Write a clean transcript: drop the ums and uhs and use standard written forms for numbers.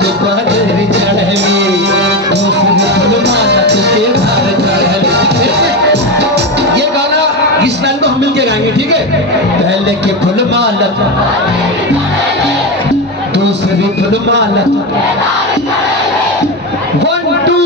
दुपहर चढ़ली, दूसरी फुलमाला तुझे घर चढ़ली। ये गाना इस लाइन में हम मिलके गाएंगे, ठीक है? पहले के फुलमाला दूसरी फुलमाला 1 2